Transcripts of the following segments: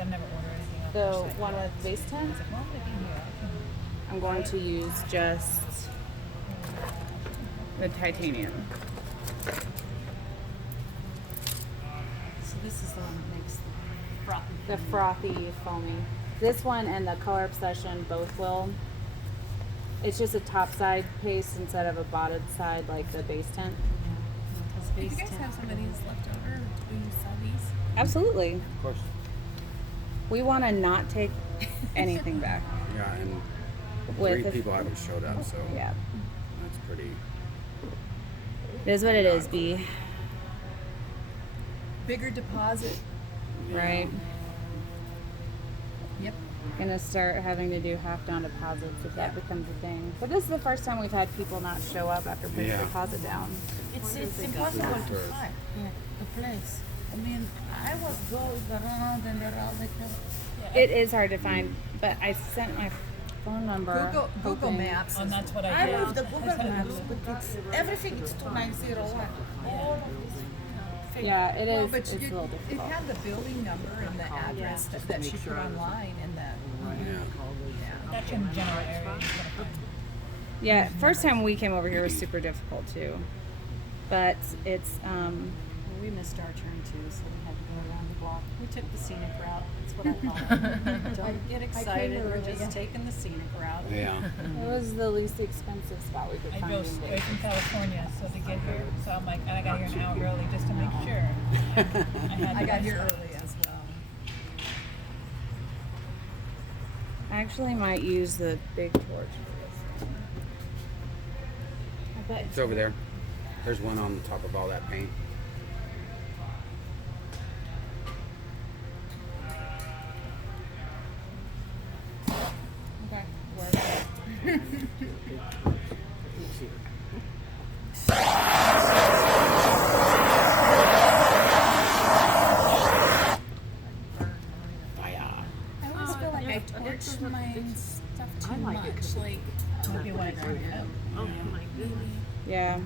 I've never ordered anything like The this. one with base tint, I was like, well, would it be here? I'm going to use just the titanium. So this is the one that makes the frothy. The frothy foamy. This one and the Color Obsession both will. It's just a top side paste instead of a bottom side like the base tint. If you guys have some of these left over, will you sell these? Absolutely. Of course. We want to not take anything back. Yeah, and With 3 people haven't showed up, so Yeah. that's pretty. It is what it is, B. Bigger deposit. Right? Yep. Gonna start having to do half down deposits if that becomes a thing. But this is the first time we've had people not show up after putting Yeah. a deposit down. It's impossible impossible to find the place. I mean, I was going around and around like that. It is hard to find, but I sent my phone number. Google hoping- Maps. And that's what I I did. moved the Google Maps, but it's everything is 2901. All of this. Yeah, it Well, is. but It's a little it difficult. had the building number and the address that she put online, and that. Yeah. That's in general area. Yeah, first time we came over here was super difficult too. But it's We missed our turn too, so we had to go around the block. We took the scenic route. That's what I call it. Don't get excited. We're just taking the scenic route. Yeah. it was the least expensive spot we could I find. drove in straight Dayton. from California, so to get here, so I'm like, and I got here an hour early just to make sure. I got here early as well. I actually might use the big torch for this one. I bet It's over there. There's one on top of all that paint. okay. Work. Fire. I always feel like I torch my stuff too much. Like, Maybe when it's Yeah.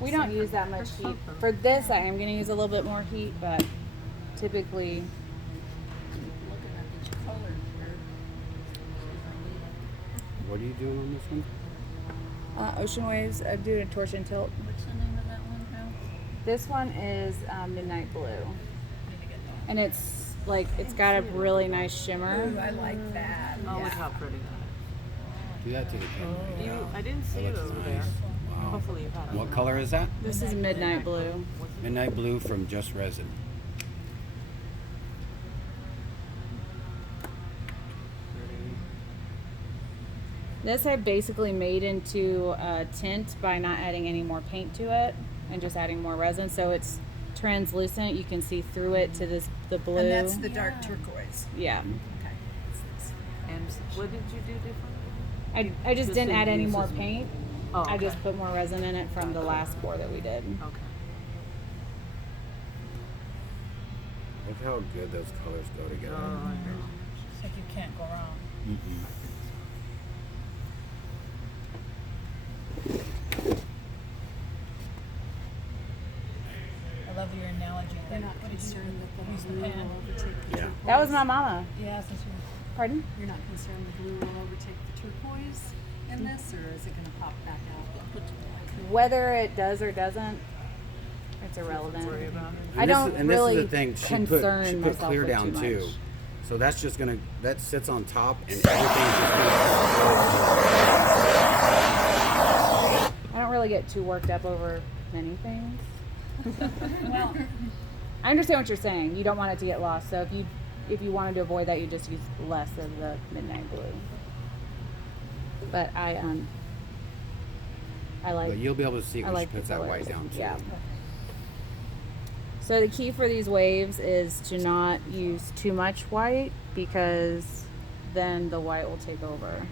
We don't use that much heat. For this, I am going to use a little bit more heat, but typically, Looking at each color here. What are you doing on this one? Ocean Waves, I'm doing a torch and tilt. What's the name of that one now? This one is Midnight Blue. And it's like, it's got a really nice shimmer. ooh, I like that. Oh, look Yeah. how pretty. Do that to the camera. You, I didn't see it over there. Wow. Hopefully you've had it. What color is that? This is Midnight Blue. Midnight Blue from Just Resin. This I basically made into a tint by not adding any more paint to it and just adding more resin. So it's translucent. You can see through it to the blue. And that's the dark turquoise. Yeah. Okay. And what did you do different? I just didn't add any more uses- paint. Oh, I just okay. put more resin in it from the last pour that we did. Okay. Look how good those colors go together. Oh, I know. It's like you can't go wrong. I love your analogy. You're Like, not what did you concerned that the use the blue pan? will overtake the Yeah. turquoise? That was my mama. Yeah, since you Pardon? You're not concerned the blue will overtake the turquoise in this, or is it going to pop back out? Whether it does or doesn't, it's irrelevant. Worry about it. I don't and really this is the thing. She concern put myself clear with down too too. much. So that's just gonna, that sits on top and everything's just gonna. I don't really get too worked up over many things. well, I understand what you're saying. You don't want it to get lost. So if you wanted to avoid that, you just use less of the Midnight Blue. But I like. But you'll be able to see I when like she puts the that white colors. down too. Yeah. So the key for these waves is to not use too much white because then the white will take over.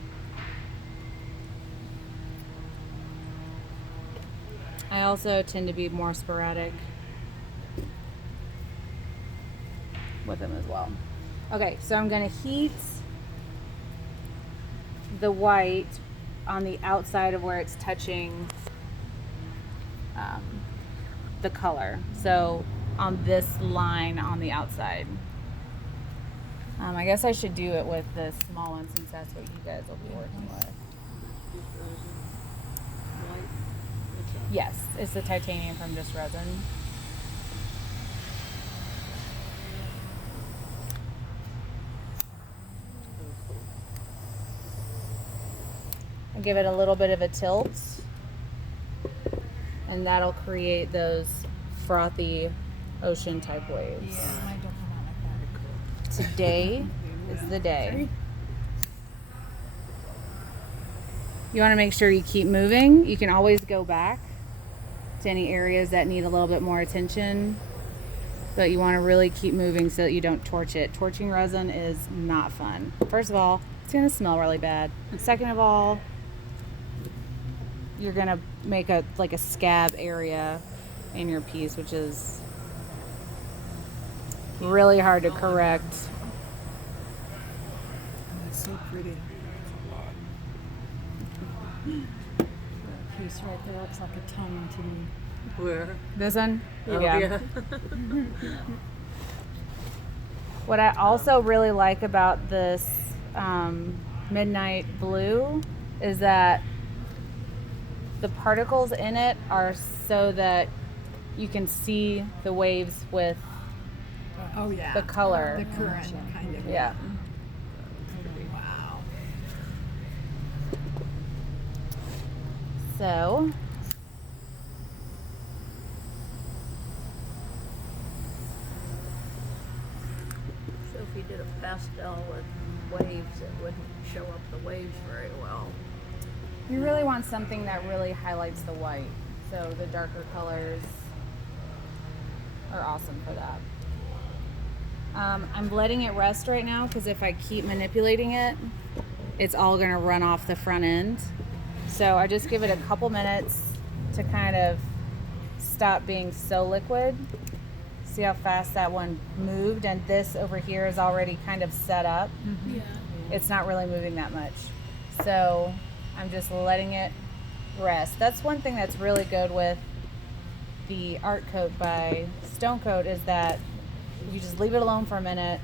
I also tend to be more sporadic with them as well. Okay, so I'm gonna heat the white on the outside of where it's touching the color. So on this line on the outside. I guess I should do it with the small one since that's what you guys will be working with. Yes, it's the titanium from Just Resin. I'll give it a little bit of a tilt, and that'll create those frothy ocean type waves. Yeah, mine don't come out like that. Today is the day. You want to make sure you keep moving. You can always go back to any areas that need a little bit more attention, but you want to really keep moving so that you don't torch it. Torching resin is not fun. First of all, it's going to smell really bad. And second of all, you're going to make a scab area in your piece, which is really hard to correct. It's so pretty. That piece right there looks like a tongue to me. Where? This one? Oh, yeah. What I also really like about this midnight blue is that the particles in it are so that you can see the waves with Oh yeah. the color. The current kind of. Yeah. Wow. So So if you did a pastel with waves, it wouldn't show up the waves very well. you really want something that really highlights the white. So the darker colors are awesome for that. I'm letting it rest right now because if I keep manipulating it, it's all going to run off the front end. So I just give it a couple minutes to kind of stop being so liquid. See how fast that one moved, and this over here is already kind of set up. Yeah. It's not really moving that much. So I'm just letting it rest. That's one thing that's really good with the art coat by Stone Coat is that if you just leave it alone for a minute,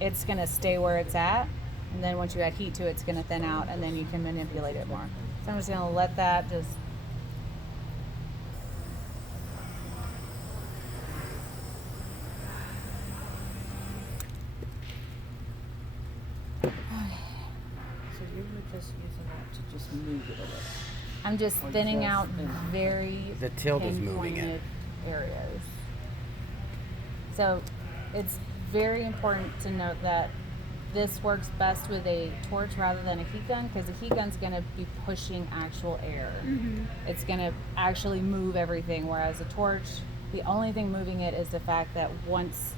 it's going to stay where it's at. And then once you add heat to it, it's going to thin out, and then you can manipulate it more. So I'm just going to let that just... So you were just using that to just move it a little. I'm just Or thinning just out thin. very The tilt is moving it. pinpointed areas. So it's very important to note that this works best with a torch rather than a heat gun because the heat gun's going to be pushing actual air. It's going to actually move everything, whereas a torch, the only thing moving it is the fact that once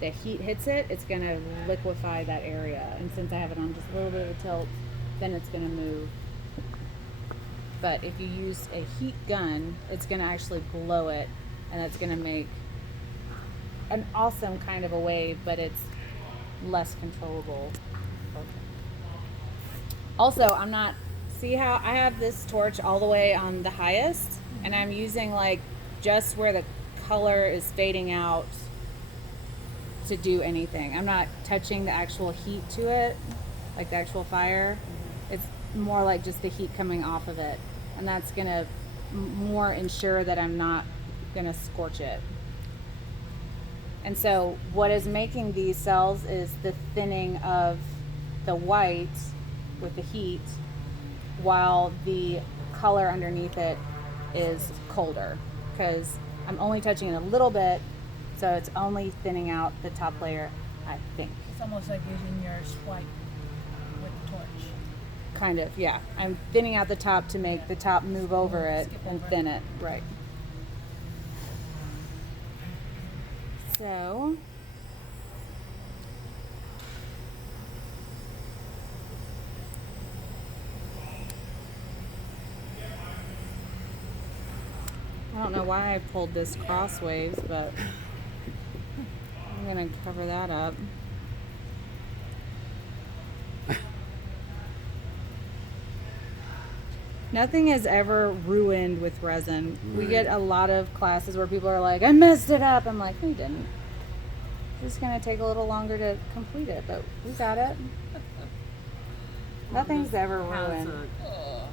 the heat hits it, it's going to liquefy that area. And since I have it on just a little bit of a tilt, then it's going to move. But if you use a heat gun, it's going to actually blow it, and it's going to make an awesome kind of a wave, but it's less controllable. Also, I'm not, see how I have this torch all the way on the highest, and I'm using like just where the color is fading out to do anything. I'm not touching the actual heat to it, like the actual fire. It's more like just the heat coming off of it, and that's gonna more ensure that I'm not gonna scorch it. And so what is making these cells is the thinning of the white with the heat while the color underneath it is colder because I'm only touching it a little bit, so it's only thinning out the top layer, I think. It's almost like using your swipe with the torch. Kind of, yeah. I'm thinning out the top to make the top move over it Skip and over. thin it, right. So, I don't know why I pulled this crossways, but I'm gonna cover that up. Nothing is ever ruined with resin. We Right. get a lot of classes where people are like, I messed it up. I'm like, no, you didn't. Just gonna take a little longer to complete it, but we got it. Nothing's ever Has ruined.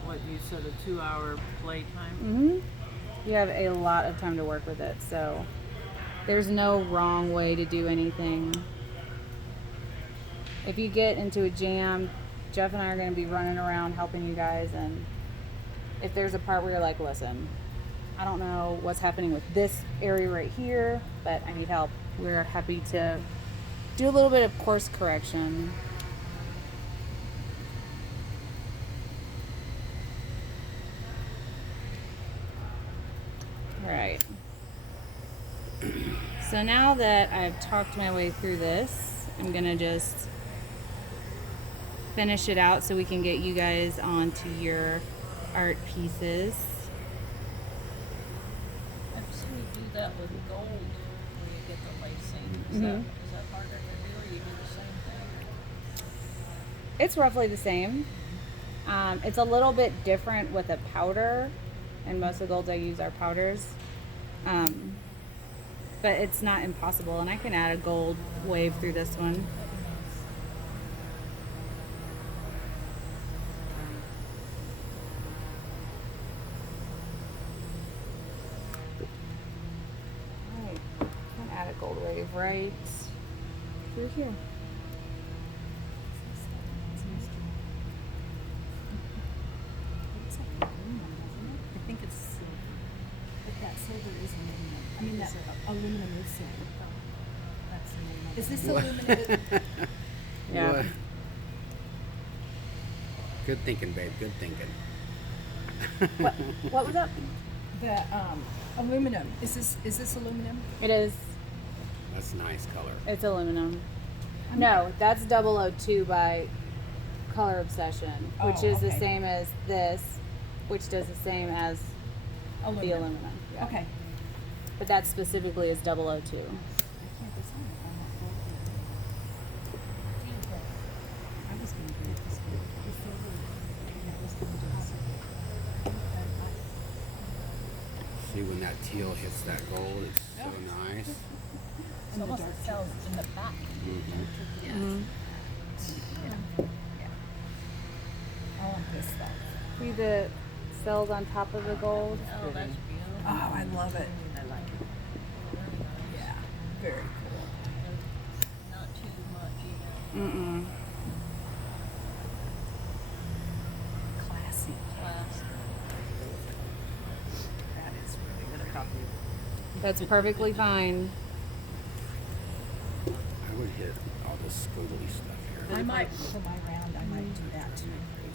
what you said, a 2-hour playtime. Mm-hmm. You have a lot of time to work with it, so there's no wrong way to do anything. If you get into a jam, Jeff and I are going to be running around helping you guys, and if there's a part where you're like, listen, I don't know what's happening with this area right here, but I need help, we're happy to do a little bit of course correction. Right. So now that I've talked my way through this, I'm gonna just finish it out so we can get you guys onto your art pieces. I've seen you do that with gold when you get the lacing. Is Mhm. that harder to do, or you do the same thing? It's roughly the same. It's a little bit different with a powder, and most of the golds I use are powders. But it's not impossible, and I can add a gold wave through this one. Right. I can add a gold wave right through here. I think it's silver. But that silver is aluminum. I mean, that aluminum is silver. That's the name of it. Is this illuminated? Yeah. What? Good thinking, babe. Good thinking. What was that? The aluminum. Is this aluminum? It is. That's nice color. It's aluminum. No, that's 002 by Color Obsession, which Oh, is the okay. same as this, which does the same as the aluminum. Yeah. Okay. But that specifically is 002. See, when that teal hits that gold, it's so nice. It's almost the cells in the back. Mm-hmm. I want this though. See the cells on top of the gold? Oh, that's beautiful. Oh, I love it. I like it. Yeah. Very cool. Not too much either. Mm-mm. Classy. Class. That is really good. That's perfectly fine. I would hit all this squiggly stuff here. I might, for my round, I might do that too.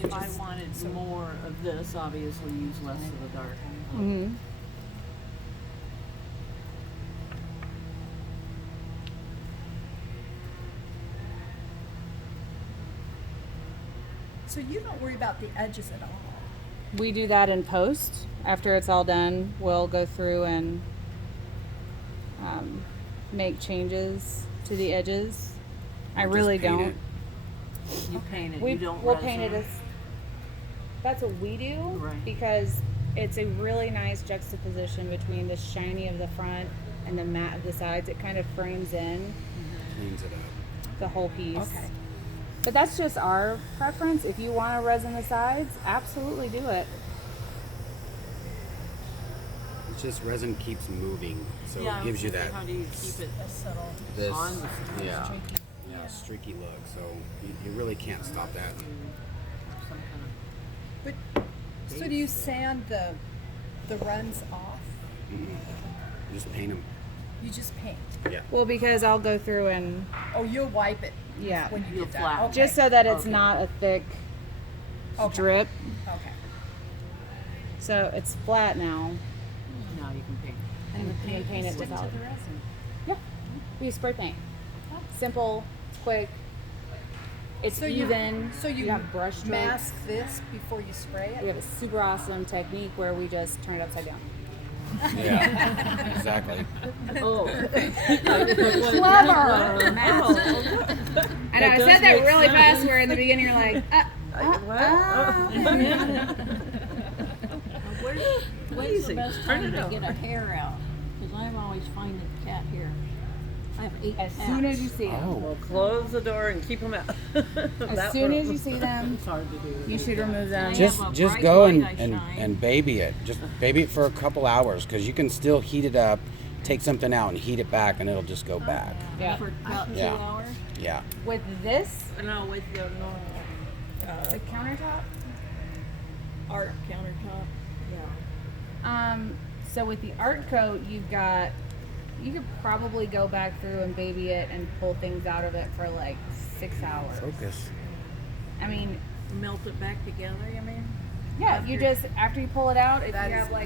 If I wanted more of this, obviously use less of the dark. Mm-hmm. So you don't worry about the edges at all. We do that in post. After it's all done, we'll go through and make changes to the edges. I Or just really paint don't. it. You paint it, We'll paint it resin as. That's what we do Right. because it's a really nice juxtaposition between the shiny of the front and the matte of the sides. It kind of frames in Cleans it up. the whole piece. Okay. But that's just our preference. If you want to resin the sides, absolutely do it. It's just resin keeps moving, so Yeah, it gives you that how do you keep it Subtle. this on the yeah streaky. yeah streaky look. So you really can't stop that. some kind But so do you sand the runs off? You just paint them. You just paint. Yeah. Well, because I'll go through and Oh, you'll wipe it yeah, when you You'll get done. flatten. Okay. just so that it's Okay. not a thick Okay. drip. Okay. So it's flat now. of, now you can paint. And you can paint it stick to without. the resin. Yeah, we use spray paint. Simple, it's quick. It's So you- even. So you have brush strokes. mask this before you spray We it? have a super awesome technique where we just turn it upside down. Yeah. Exactly. Oh. Clever! I know, I said that really fast where in the beginning you're like, When's the best time to get a hair out? Because I'm always finding cat hair. I have 8 As soon as you see them. Oh. Well, close the door and keep them out. As soon as you see them, you should remove them. Just have a just bright go light and, I and, shine. and baby it. Just baby it for a couple hours because you can still heat it up, take something out and heat it back and it'll just go back. Yeah. For about 2 Yeah. hours? Yeah. With this, No, with the normal the countertop. art countertop. Yeah. So with the art coat, you could probably go back through and baby it and pull things out of it for like 6 hours. Focus. I mean, Melt it back together, you mean? yeah, you just after you pull it out, if That you is have like